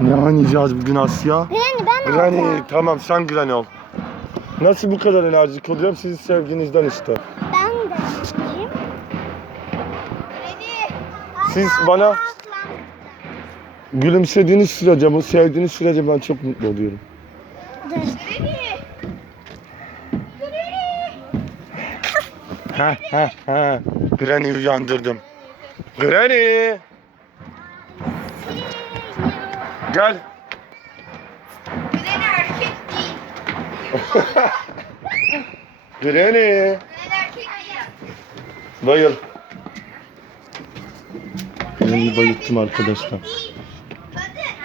Ne oynayacağız bugün Asya? Granny ben Granny alacağım. tamam sen Granny ol. Nasıl bu kadar enerjik oluyorum sizin sevginizden işte. Ben de yapayım. Siz bana gülümsediğiniz sürece, bu sevdiğiniz sürece ben çok mutlu oluyorum. Ha ha ha. Granny uyandırdım. Granny. Gel. Granny erkek değil. Granny. Granny erkek değil. Bayıl. Granny'i bayılttım arkadaşlar.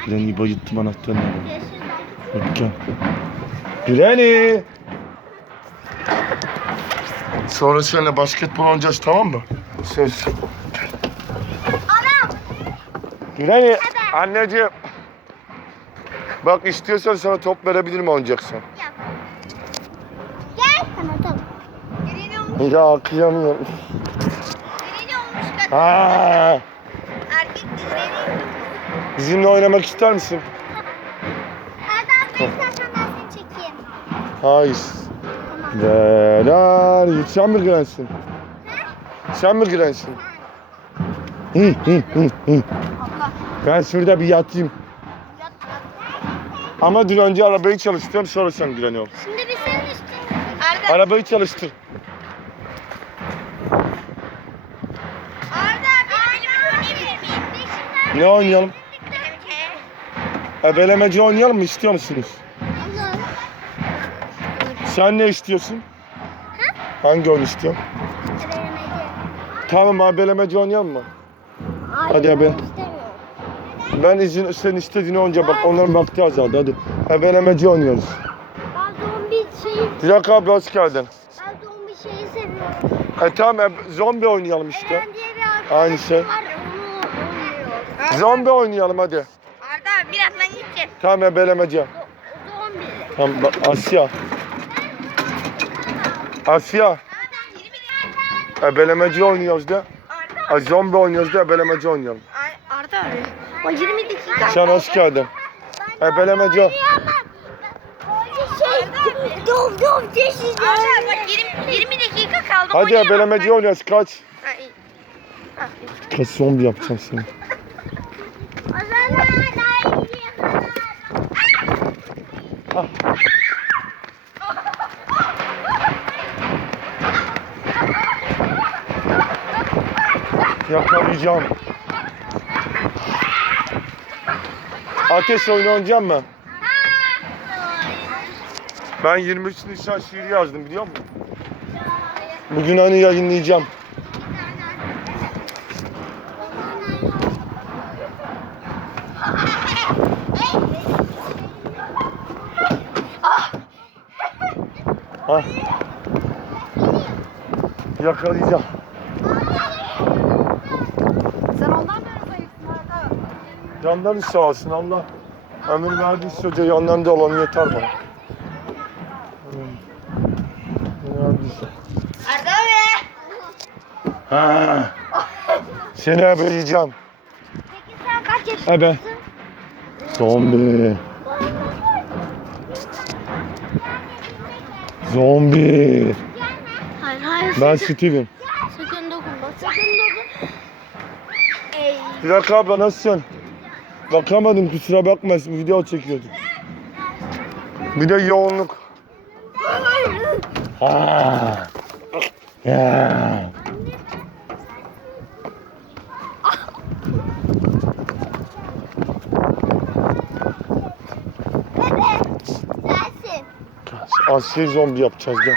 Granny'i bayılttım anahtarını gel. Granny. Sonra seninle basketbol oynayacağız tamam mı? Söz. Granny, anneciğim. Bak istiyorsan sana top verebilirim oynayacaksan. Gel. Tamam tamam. Granny olmuş. Ya kıyamıyorum. Granny olmuş kadın. Aa, Erkek de bizimle oynamak ister misin? Adam ben ben seni çekeyim. Hayır. Derer. Sen mi Granny'sin? Sen mi Granny'sin? Hı hı hı hı. Ben şurada bir yatayım. Ama dün önce arabayı çalıştırıyorum sonra sen ol. Şimdi biz senin üstüne. Arda. Arabayı çalıştır. Arda oynayabilir miyim? Ne oynayalım? Ebelemeci oynayalım mı? İstiyor musunuz? Olur. Sen ne istiyorsun? Hangi oyun istiyorsun? Veremedi. Tamam ebelemeci oynayalım mı? Hadi abi. İstemiyorum. Ben izin, sen istediğini oynayacağım. Bak onların vakti azaldı hadi. Ebelemeci oynuyoruz. Ben zombi şeyi, Dilek abla hoş geldin. ben zombi şeyi seviyorum. E tamam e, zombi oynayalım işte. Eren diye bir arkadaşım Aynı şey. var onu oynuyor. Zombi oynayalım hadi. Arda birazdan gideceğim. Tamam ebelemeci. Zombi. Tamam bak, Asya. Asya. Ebelemeci oynuyoruz da. Arda. Ay, zombi oynuyoruz da ebelemeci oynayalım. Ay, Arda abi. O 20 dakika. Sen hoş geldin. Ebelemeci. Şey, dov dov çeşidi. Arda bak 20, 20 dakika kaldı. Hadi oynayamam ebelemeci ben. oynuyoruz kaç. İyi. İyi. Kaç zombi yapacağım seni. O zaman haydi. Yakalayacağım. Ateş oyunu oynayacağım mı? Ben 23 Nisan şiiri yazdım biliyor musun? Bugün hani yayınlayacağım. Ha. Yakalayacağım. Sen ondan beri zayıfsın Arda. Canları sağ olsun Allah. Ömür verdiği sürece yanlarında olan yeter bana. Arda abi. Ha. Seni ebeleyeceğim. Peki sen kaç yaşındasın? Ebe. Zombi. Zombi. Hayır hayır. Ben Steven. Sakın dokunma. Sakın dokunma. Bir dakika abla nasılsın? Bakamadım kusura bakma video çekiyorduk. Bir de yoğunluk. Ha. Ya. Sensin. Asya zombi yapacağız gel.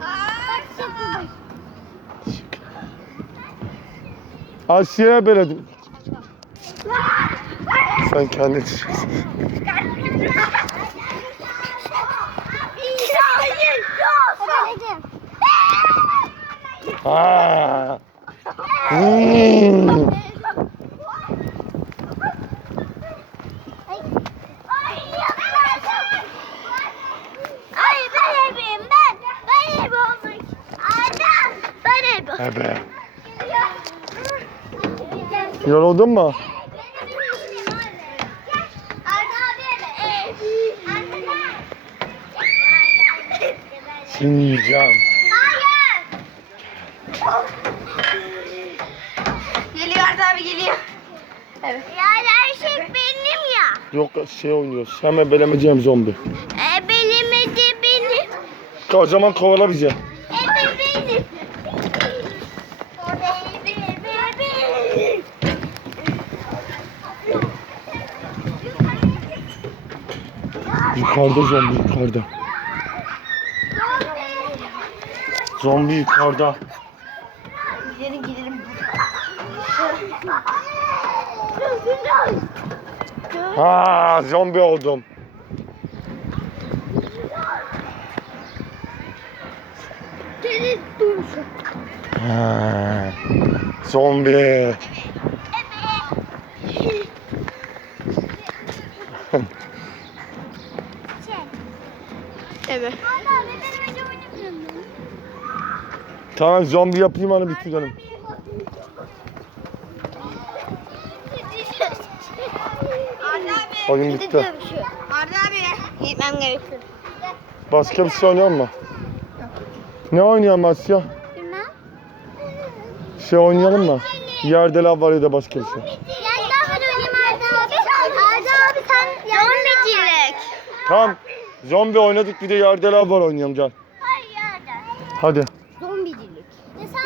Kaç yapılmış? Asya'ya beledim. Sen kendin. Hayır. Yok. Ebeledim. Ha. Hmm. Ay ben ebeyim ben. Ben Adam. Ben ebe. Ebe. Yoruldun mu? Hayır. Geliyor Arda abi geliyor. Evet. Yani her şey benim ya. Yok şey oynuyoruz. Hemen belemeyeceğim zombi. E benim de benim. O zaman kovala bizi. E benim. Yukarıda zombi yukarıda. Zombi yukarıda. Gidelim gidelim. Ha zombi oldum. Kedi dursun. Ha, zombi. Evet. Valla ben önce oynamıyorum. Tamam zombi yapayım onu. Arda abi. Oyun bitti. Arda abi. Gitmem gerekiyor. Başka bir şey oynuyor mu? Ne oynayalım Asya? Bilmem. Şey oynayalım mı? Yerde lav var ya da başka bir şey. Daha hadi oynayayım Arda abi. Arda abi sen Zombicilik. Tamam. Zombi oynadık bir de yerde lav var oynayalım. Hayır Arda. Hadi.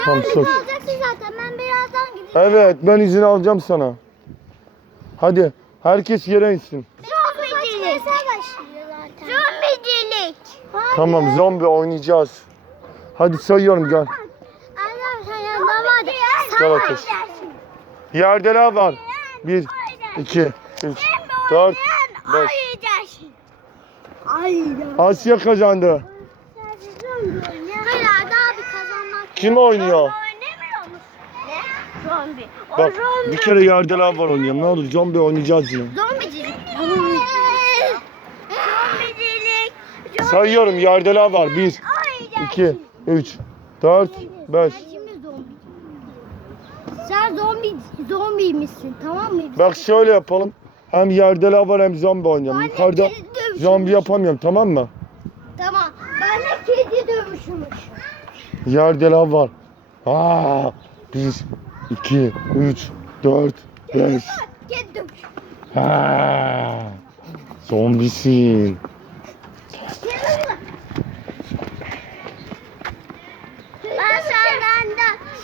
Ya sen Tamam, söz. kalacaksın zaten. Ben birazdan gideceğim. Evet ben izin alacağım sana. Hadi. Herkes yere insin. Zombicilik. başlıyor zaten. Zombicilik. Tamam zombi oynayacağız. Hadi sayıyorum gel. Arda sen yanında var. Gel ateş. Yerde lav var. Bir, iki, üç, dört, beş. Aynen. Asya kazandı. Kazanmak. Kim oynuyor? Zombi. O Bak zombi. bir kere yerde lav var oynayalım. Ne olur zombi oynayacağız yine. Zombicilik. Zombicilik. Sayıyorum yerde lav var. Bir, iki, üç, dört, beş. Sen şimdi zombi. Zombiymişsin tamam mı? Bak şöyle yapalım. Hem yerde lav var hem zombi oynayalım. Yukarıda zombi yapamıyorum tamam mı? Tamam. Ben de kedi dövüşümüş. Yerde lav var. Aa, bir, iki, üç, dört, beş. Ha, zombisin.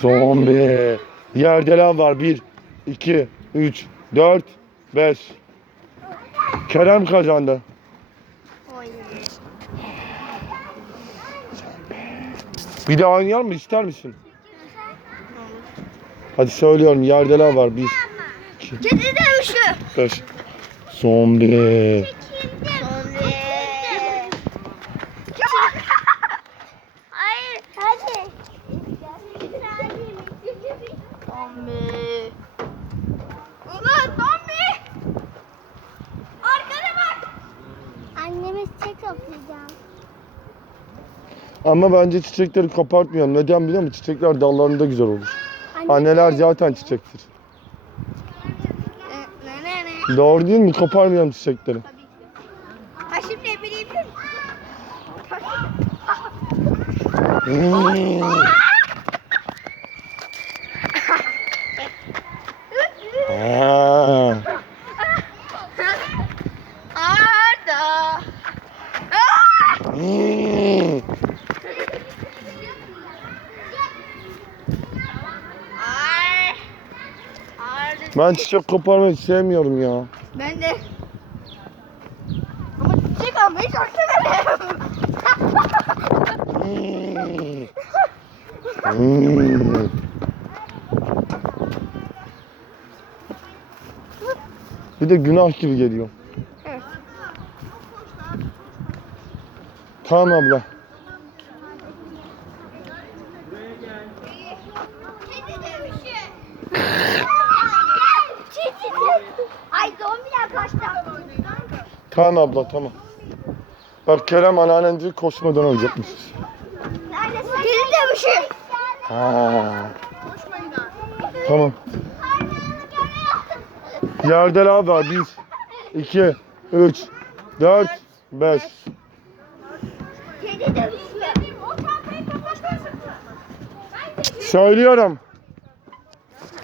Zombi. Yerde lav var. Bir, iki, üç, dört, beş. Kerem kazandı. Bir daha oynayalım mı? İster misin? Hadi söylüyorum. Yerde lav var. Bir, iki, Kedi dövüşü. beş. Zombi. Zombi. Hayır. Hadi. Zombi. Ulan zombi. Arkana bak. Anneme çiçek okuyacağım. Ama bence çiçekleri kopartmayalım. Neden biliyor musun? Çiçekler dallarında güzel olur. Anneler zaten çiçektir. Doğru değil mi? Koparmayalım çiçekleri. Ha şimdi bileyim mi? Hmm. Ha. Arda. Hmm. Ay. Arda. Ben çiçek koparmayı sevmiyorum ya. Ben de. Ama çiçek almayı çok severim. Hmm. Hmm. Bir de günah gibi geliyor. Evet. Tamam abla. Kedi dövüşü. Ay zombiler kaçtı. Tamam abla tamam. Bak Kerem anneannenci koşmadan ölecekmiş. Neredesin? Kedi dövüşü. Ha. Tamam. Yerde lav var. Bir, iki, üç, dört, beş. Kedi dövüşü. Söylüyorum.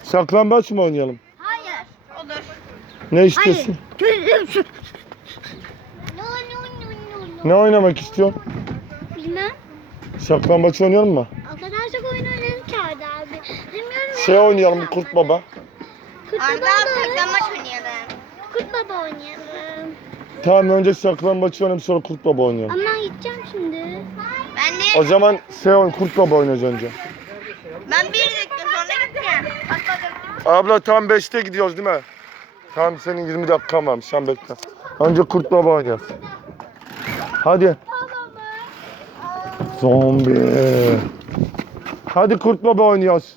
Saklambaç mı oynayalım? Hayır. Olur. Ne istiyorsun? Kötü Ne oynamak istiyorsun? Bilmem. Saklambaç oynayalım mı? O kadar çok oyun oynadık ki Arda abi. Bilmiyorum ya. Şey oynayalım Kurt Baba. Kurt Arda baba abi oynayalım. saklanmaç oynayalım. Kurt baba oynayalım. Tamam önce saklambaç oynayalım sonra Kurt Baba oynayalım. Ama ben gideceğim şimdi. Ben de O zaman şey oyun Kurt Baba oynayacağız önce. ben bir dakika sonra gideceğim. Atladım. Abla tam 5'te gidiyoruz değil mi? Tamam senin 20 dakikan varmış sen bekle. Önce Kurt Baba oynayacağız. Hadi. Zombi. Hadi Kurt Baba oynuyoruz.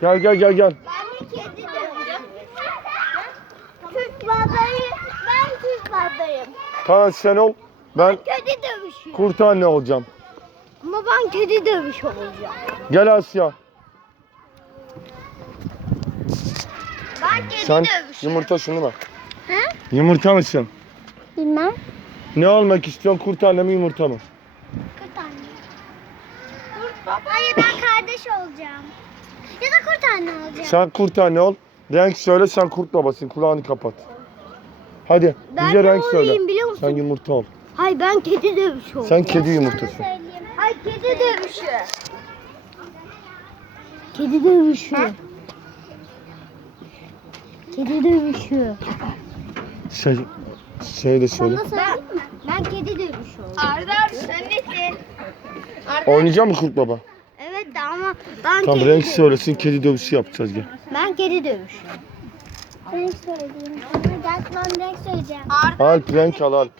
Gel gel gel gel. Ben kedi. Kurt babayı, ben kurt babayım. Tamam sen ol. Ben Kedi dövüşüyor. kurt anne olacağım. Ama ben kedi dövüş olacağım. Gel Asya. Ben kedi Sen dövüşü. yumurtasın değil mi? He? Yumurta mısın? Bilmem. Ne olmak istiyorsun? Kurt anne mi yumurta mı? Kurt anne. Kurt baba. Hayır ben kardeş olacağım. Ya da kurt anne olacağım. Sen kurt anne ol. Renk söyle sen kurt babasın. Kulağını kapat. Hadi Ben bize renk söyle. biliyor musun? Sen yumurta ol. Hayır ben kedi dövüşü olacağım. Sen kedi yumurtası. Hayır kedi dövüşü. Kedi dövüşü. Kedi dövüşü. Şey, şey de söyle. Sana söyleyeyim mi? Ben kedi dövüşü olacağım. Arda abi sen nesin? Arda Oynayacak mı kurt baba? Evet de ama ben Tamam kedi renk söylesin kedi dövüşü yapacağız gel. Ben kedi dövüşü. Renk söyleyeyim. Gel ben renk söyleyeceğim. Arda, Alp renk al Alp.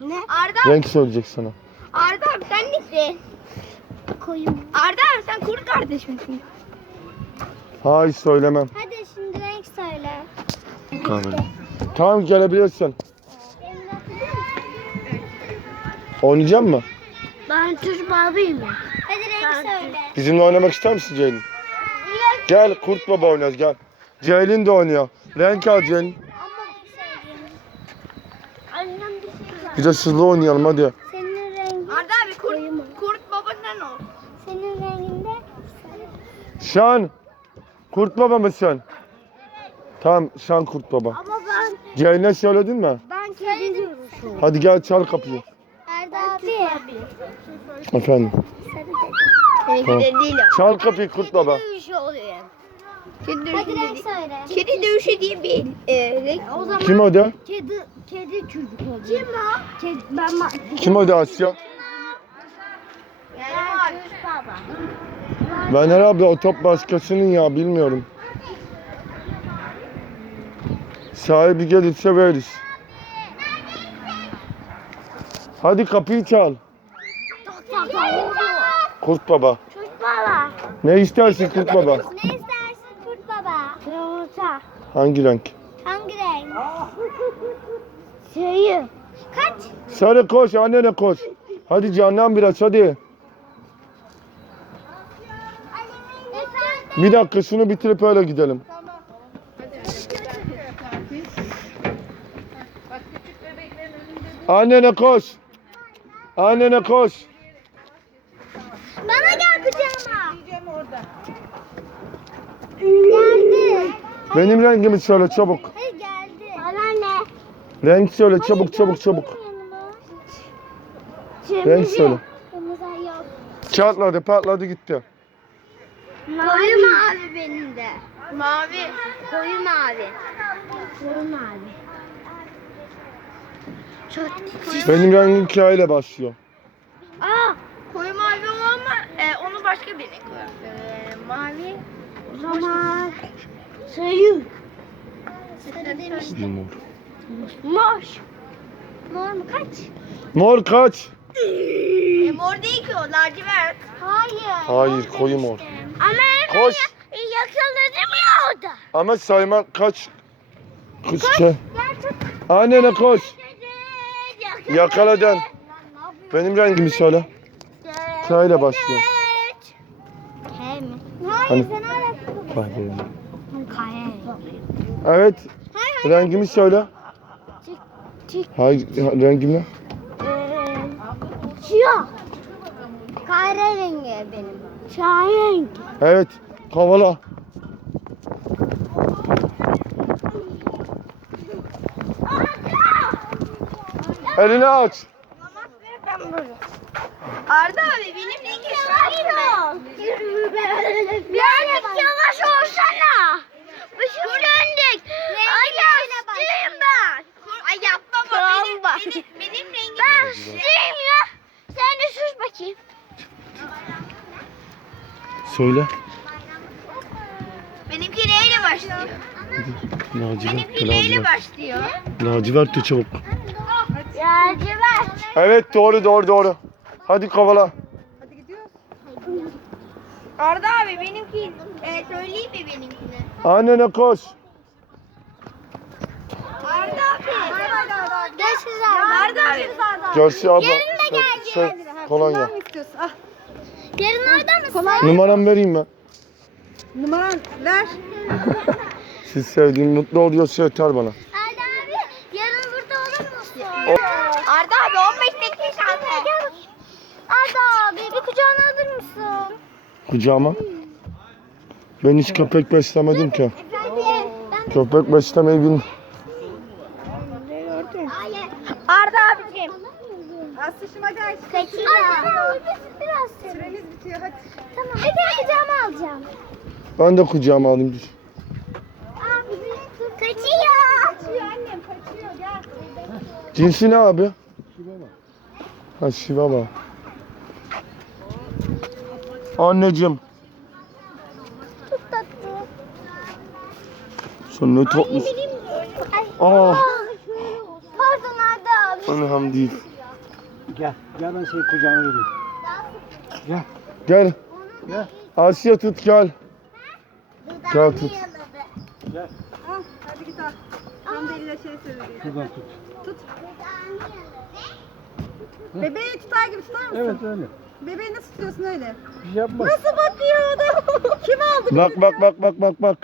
Ne? Arda, Renk söyleyecek sana. Arda abi sen nesin? Koyun. Arda abi sen kurt kardeş misin? Hayır söylemem. Hadi şimdi renk söyle. Kahve. Tamam gelebilirsin. Oynayacak mı? Ben Türk babıyım. Hadi renk söyle. Bizimle oynamak ister misin Ceylin? Gel kurt baba oynayacağız gel. Ceylin de oynuyor. Renk al Ceylin. Bir şey. Bir de sızlı oynayalım hadi. Senin rengin. Arda abi kurt, kurt baba sen ol. Senin renginde. Şan. Kurt baba mısın? Tamam Şan kurt baba. Ama ben Ceylin'e söyledin mi? ben kedi dövüşü. Hadi gel çal kapıyı. Efendim. Tamam. de değil o. Çal kapıyı kurt baba. dövüşü oluyor. Kedi Hadi dövüşü renk değil. söyle. Kedi dövüşü diye bir e, renk. O zaman Kim o da? kedi kedi çocuk oluyor. Kim o? Kedi, ben ma- Kim o da Asya? Ben Türk baba. Ben herhalde o top başkasının ya bilmiyorum. Sahibi gelirse veririz. Hadi kapıyı çal. Kurt baba. Türk baba. Ne istersin kurt baba? Ne istersin kurt baba? Yumurta. Hangi renk? Hangi renk? Şeyi. Kaç? Sarı koş annene koş. Hadi canlan biraz hadi. Bir dakika şunu bitirip öyle gidelim. Annene koş. Annene koş. Bana gel kucağıma. Geldi. Benim rengimi söyle çabuk. Geldi. Bana ne? Renk söyle çabuk çabuk çabuk. Renk söyle. Kırmızı yok. Çatladı patladı gitti. Koyu mavi benim de. Mavi. Koyu mavi. Koyu mavi. Çok Benim rengim K ile başlıyor. Aa, Koyu mavi ama e, onu başka birine koyar. E, mavi. o zaman sayı. Sarı demiştim. Mor. Mor. Mor mu kaç? Mor kaç? E, mor değil ki o lacivert. Hayır. Hayır, koyu mor. Ama hemen Koş. ya- yakaladım ya orada. Ama sayma kaç? Kız K. Gel tut. Annene koş. Yakaladım. Yakaladın. Benim rengimi söyle. K ile başlıyor. K mi? Hani- Hayır sen hala Kahverengi. Evet. Hayır Rengimi söyle. Çık. Hayır rengim ne? Ee, siyah. Kahverengi benim. Şahin. Evet. Kovala. Elini aç. Arda abi benim ne Şahin ol. Birazcık yavaş olsana. Başım döndük. Ay hastayım ben. Ay yapma baba benim, benim, benim rengim. Ben hastayım ya. Sen de sus bakayım. Söyle. Benimki ile başlıyor. Lacivert Benimki lacivert. başlıyor. Lacivert de çabuk. Lacivert. Evet doğru doğru doğru. Hadi kovala. Arda abi benimki e, söyleyeyim mi benimkini? Annene koş. Arda abi. Görüşürüz abi. Arda abi. Görsü abla. Yarın da geleceğiz. Kolonya. Yarın orada mısın? Numaramı vereyim ben. Numaran ver. Siz sevdiğin mutlu oluyorsa yeter bana. Arda abi yarın burada olur musun? Arda abi 15 dakika şansı. Arda abi bir kucağına alır mısın? Kucağıma. Ben hiç köpek beslemedim ki. Köpek beslemeyi bilmiyorum. Arda abicim. Aslışıma gel. kaçıyor. Arda abi biraz Süremiz bitiyor hadi. Tamam. Hadi kucağıma alacağım. Ben de kucağıma alayım. Dur. Kaçıyor. Kaçıyor annem kaçıyor gel. Cinsi ne abi? Ha Şivaba. Anneciğim. Çok tatlı. Sen ne tatlısın. Ay. Aa. Pardon Arda abi. Anam değil. Gel, gel ben seni kucağına vereyim. Gel. Gel. Asya tut gel. Gel tut. Al hadi git al. Tam da eline şey söyleyeyim. Şuradan tut. Bebeği tutar gibi tutar mısın? Evet öyle. Bebeği nasıl tutuyorsun öyle? Şey yapma. Nasıl bakıyor o da? Kim aldı? Bak bak bak bak bak bak.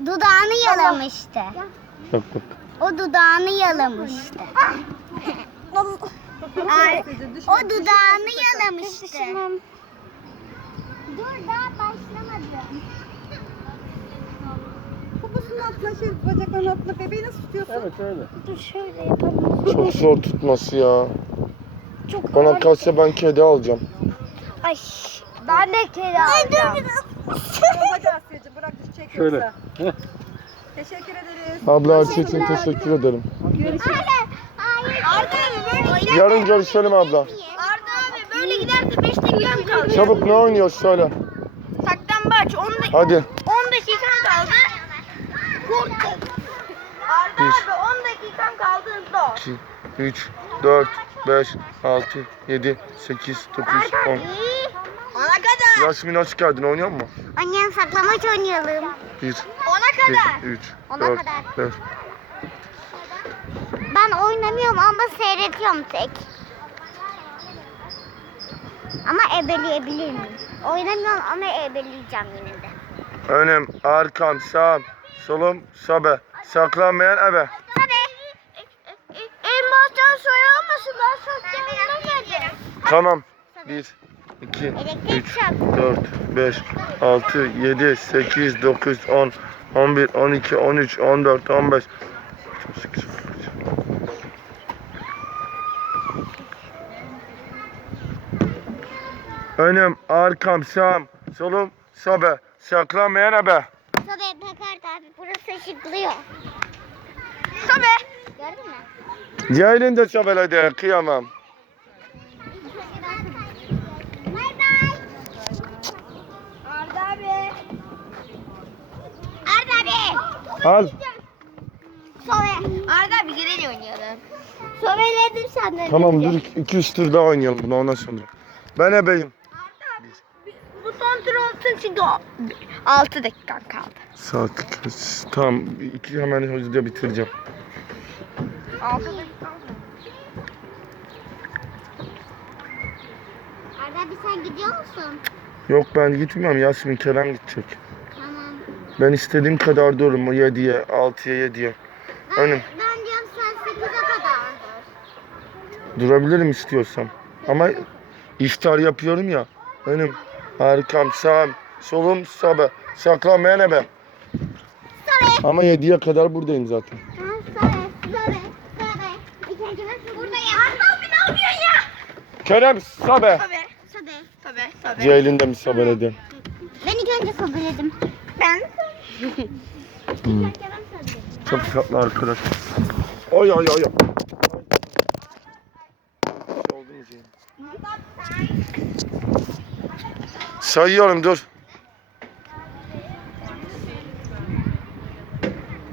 Dudağını yalamıştı. Bak bak. O dudağını yalamıştı. Ay, o dudağını yalamıştı. Dur daha başlamadı. Poposunun altına şey bacaklarının altına bebeği nasıl tutuyorsun? Evet öyle. Dur şöyle yapalım. Çok zor tutması ya. Çok Bana kalsa ben kedi alacağım. Ay. Ben de kedi alacağım. Tamam hadi Asya'cığım bırak düşecek Şöyle. yoksa. Teşekkür ederiz. Abla her şey için teşekkür ederim. Görüşürüz. Arda abi böyle Yarın görüşelim abla. Arda abi böyle giderse 5 dakikam kaldı. Çabuk ne oynuyoruz söyle. Saklambaç 10 dakika. Hadi. 10 dakikam kaldı. Kurtul. Arda Bir. abi 10 dakikam kaldı hızlı ol. 2, 3, 4, 5, 6, 7, 8, 9, 10. Ona kadar. Yasmin hoş geldin oynuyor mu? Annem saklamaç oynayalım. 1, Ona kadar. 2, 3, Ona 4, kadar. 5. Ben oynamıyorum ama seyrediyorum tek. Ama ebeleyebilir miyim? Oynamıyorum ama ebeleyeceğim yine de. Önüm, arkam, sağım, solum, sobe. Saklanmayan ebe. Baştan soyulmasın. Ben geldim. Tamam. 1, 2, Elektrik 3, çarp. 4, 5, 6, 7, 8, 9, 10, 11, 12, 13, 14, 15. 18, 19. Önüm, arkam, sağım, solum, sobe. Saklanmayan ebe. Tabii Pekart abi burası ışıklıyor. Tabii. Gördün mü? Ceylin de sobeledi, kıyamam. Al. Sove. Arda abi girelim oynayalım. Soveledim senden. Tamam dur 2-3 tur daha oynayalım bunu ondan sonra. Ben ebeyim. Bu son tur olsun çünkü 6 dakikam kaldı. Saat kaç? Tamam iki hemen hızlıca bitireceğim. 6 dakikam Arda abi sen gidiyor musun? Yok ben gitmiyorum Yasmin Kerem gidecek. Tamam. Ben istediğim kadar dururum 7'ye 6'ya 7'ye. Önüm Ben diyorum sen 8'e kadar. durabilirim istiyorsam. Ama iftar yapıyorum ya. Önüm, arkam, sağım, solum, sabe. Saklanmayan ebe. Ama 7'ye kadar buradayım zaten. Sabe. Sabe. Sabe. İkinci ben buradayım. Abi ne yapıyorsun ya? Kerem, sabe. Tabii. Sabe. Tabii. Tabii. Ceylin de mi sabeledi? Ben ilk önce sabeledim. Ben Hmm. Çok tatlı arkadaş. Oy oy oy. şey oldu mu Ceylin? Sayıyorum dur.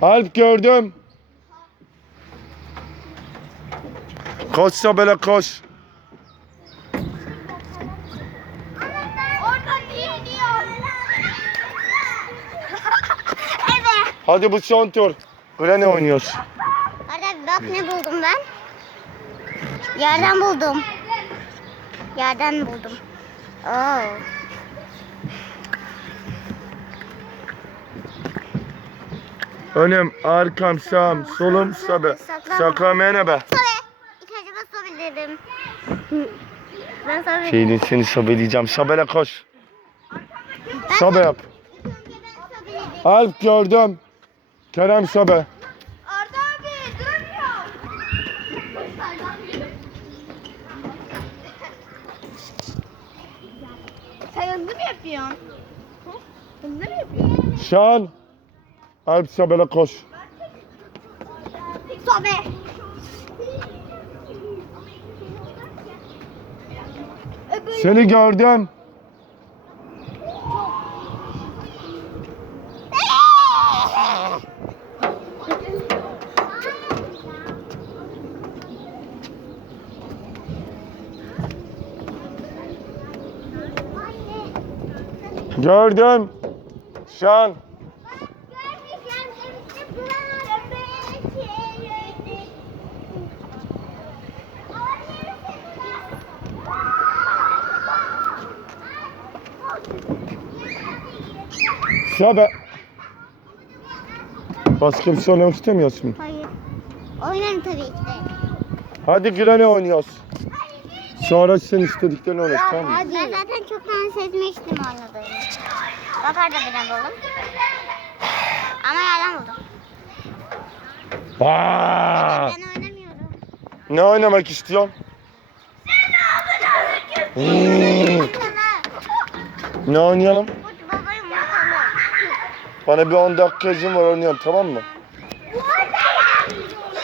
Alp gördüm. Koş Sabele koş. Oradan niye diyor? evet. Hadi bu son tur. Ne oynuyoruz? Arada bir bak ne buldum ben. Yerden buldum. Yerden buldum. Oo. Önüm, arkam, sağım, solum, sabe. Saklanmayan ebe. Sabe. İlk önce ben sabeledim. ben sabeledim. Şeyini seni sabeleyeceğim. Sabele koş. Sabe yap. İlk önce ben sabeledim. Alp gördüm. Kerem sabe. Arda abi durmuyor. Sen hızlı mı yapıyorsun? Hızlı mı yapıyorsun? Şan. Alp sabele koş. Sabe. Seni gördüm. Gördüm. Şan. Sabe. Başka bir şey oynamak istemiyorsun. Hayır. Oynarım tabii ki de. Hadi Granny oynuyoruz. Sonra sen istediklerini oynat tamam mı? Ben zaten çoktan sezmiştim oynadığımı. Bak orada bir buldum. Ama yerden buldum. Aa! Ben oynamıyorum. Ne oynamak istiyorsun? Hmm, ne oynayalım? Bana bir 10 dakika izin var oynayalım tamam mı?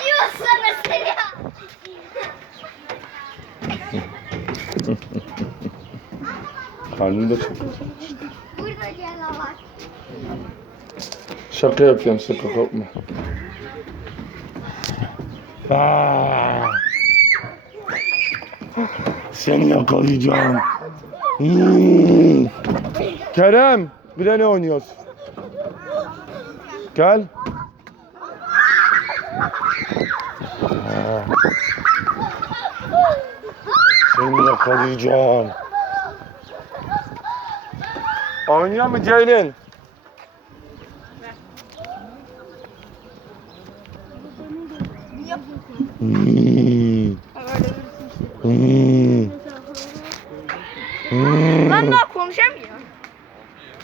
Yiyorsanız seni. Karnım da çok. Burada canavar. Şaka yapıyorum şaka korkma. Aa! Seni yakalayacağım. Hmm. Kerem, bir de ne oynuyoruz? Gel. Aa. Seni yakalayacağım. Oynuyor mu Ceylin? Hmm. Hmm. Hmm. Ben daha konuşamıyorum.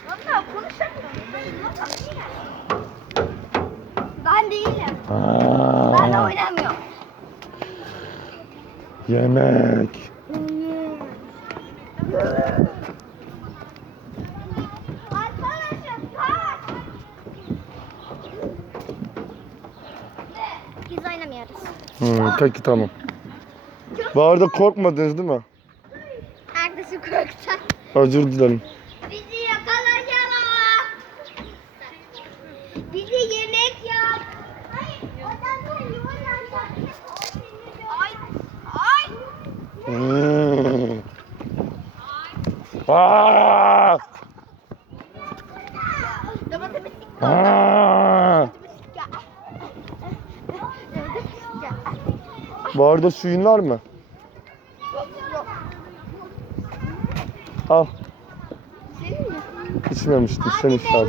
Ben daha konuşamıyorum. Ben değilim. Aa, Ben oynamıyorum. yemek. Arkadaşım kalk. Biz oynamıyoruz. Hmm, peki tamam. Bu arada korkmadınız değil mi? Arkadaşım korktu. Özür dilerim. Bizi yakalayacak ama. Bizi yemek yap. Hayır, odamda yuvarlanacak. Ay, ay. Hmm. Aa! Aa! Bu arada suyun var mı? Al. İçmemiştim. Sen ama.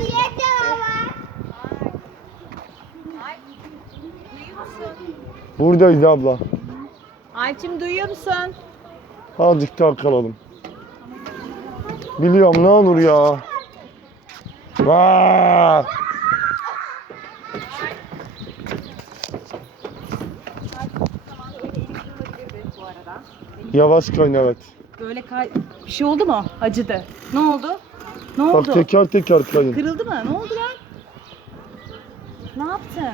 Buradayız abla. Alp'cim duyuyor musun? Azıcık daha kalalım. Biliyorum ne olur ya. Vaa! Bu arada. Yavaş kayın evet. Böyle kay... Bir şey oldu mu? Acıdı. Ne oldu? Ne Bak oldu? teker teker kayın. Kırıldı mı? Ne oldu lan? Ne yaptın?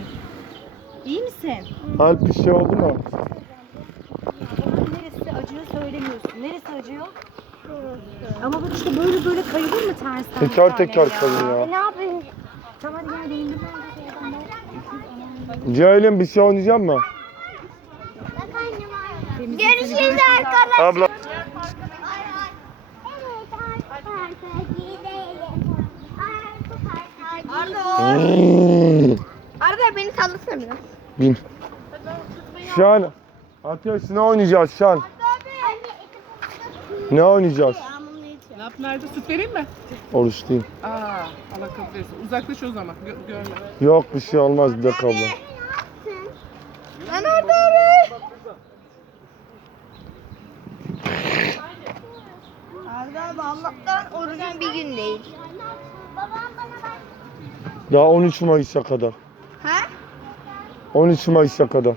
İyi misin? Alp bir şey oldu mu? Neresi acıyor söylemiyorsun. Neresi acıyor? Ama bak işte böyle böyle kayılır mı tersten? bir Teker tane teker kayın ya. Ne yapayım? Tamam hadi gel değindir. Ceylin bir şey oynayacak mı? Bak annem var. Görüşürüz arkadaşlar. Abla. Arda beni sallasana biraz. Bin. Şu an Ateş ne oynayacağız şu an? Ne oynayacağız? Ne yap nerede? Süt vereyim mi? Oruç değil. Aa, Allah kabul etsin. Uzaklaş o zaman. Gö- görme. Yok bir şey olmaz bir dakika abla. Lan Arda abi. Arda abi Allah'tan orucun bir gün değil. Babam bana bak. Daha 13 Mayıs'a kadar. Ha? 13 Mayıs'a kadar.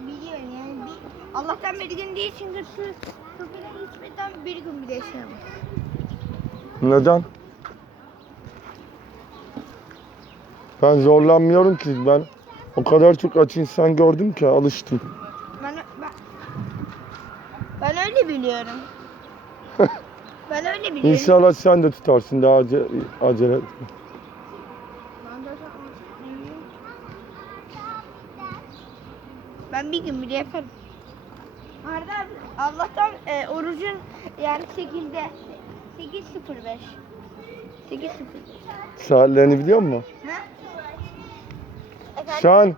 Biliyorum yani. Bir, Allah'tan bir gün değil çünkü su kapıda içmeden bir gün bile yaşayamaz. Neden? Ben zorlanmıyorum ki ben o kadar çok aç insan gördüm ki alıştım. Ben, ben, ben öyle biliyorum. Ben öyle biliyorum. İnşallah sen de tutarsın daha ace- acele etme. Ben bir gün bile yaparım. Arda abi, Allah'tan e, orucun yani 8'de 8.05 8.05 Saatlerini biliyor musun? Ha? Şu an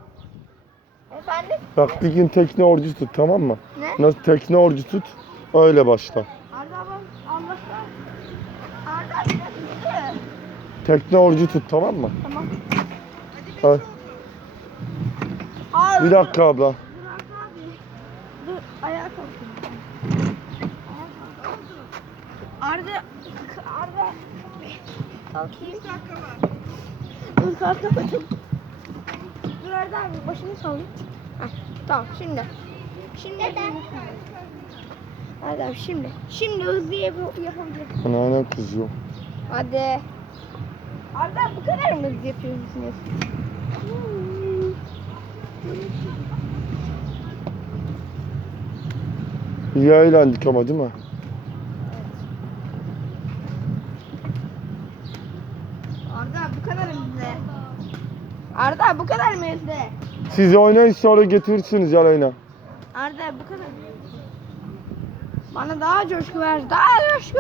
Efendim? bak bir gün tekne orucu tut tamam mı? Ne? Nasıl tekne orucu tut öyle başla. Arda abi Allah'tan Arda abi nasıl gidiyor? Tekne orucu tut tamam mı? Tamam. Ha, Abi, bir dakika abla. Arda abi. Dur ayağa kalkın. Ayağa kalk. Arda Arda kalkayım. Dur kalkamadım. Dur Arda abi başımı sallayayım. Heh, tamam şimdi. Şimdi Arda abi şimdi. Şimdi hızlı yap- yapabilirim. Anneannem kızıyor. Hadi. Arda bu kadar mı hızlı yapıyorsunuz? İyi eğlendik ama değil mi? Arda bu kadar mı hızlı? Arda bu kadar mı hızlı? Siz oynayın sonra getirirsiniz Aleyna. Arda bu kadar mı? Bana daha coşku ver. Daha coşku.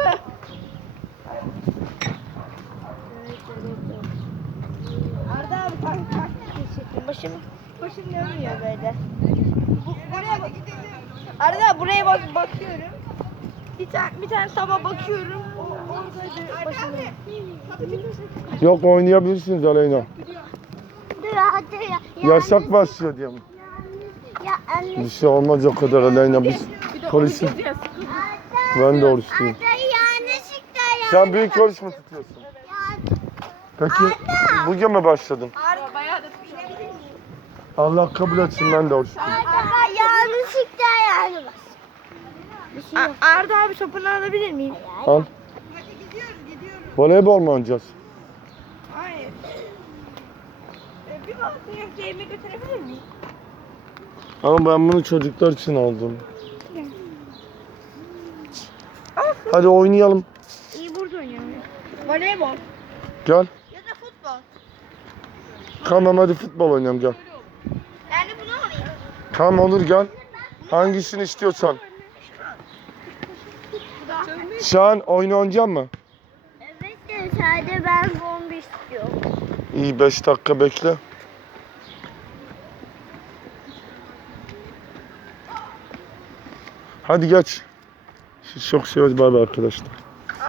Arda abi teşekkür. Başım başım dönmüyor böyle. Bu, buraya bak. Arda buraya bak bakıyorum. Bir tane bir tane taba bakıyorum. O, orada başım dönüyor. Yok oynayabilirsiniz Aleyna. Yasak başlıyor diye mi? Bir şey olmaz o kadar Aleyna biz polisim. Ben de oruçluyum. Sen büyük oruç mu tutuyorsun? Peki bugün mü başladın? Arda bayağı da binebilir miyim? Allah kabul etsin ben de oruçluyum. Arda yanlışlıkla yani bak. A- Arda abi topunu alabilir miyim? Al. Voleybol mu oynayacağız? Hayır. Ee, bir baktım yoksa evime götürebilir miyim? Ama ben bunu çocuklar için aldım. Hadi oynayalım. İyi burada oynuyorum. Voleybol Gel. Tamam hadi futbol oynayalım gel. Yani bunu alayım. Tamam olur gel. Hangisini istiyorsan. Şu an oyun oynayacak mı? Evet de sadece ben bomba istiyorum. İyi 5 dakika bekle. Hadi geç. Siz çok seviyoruz bay bay arkadaşlar.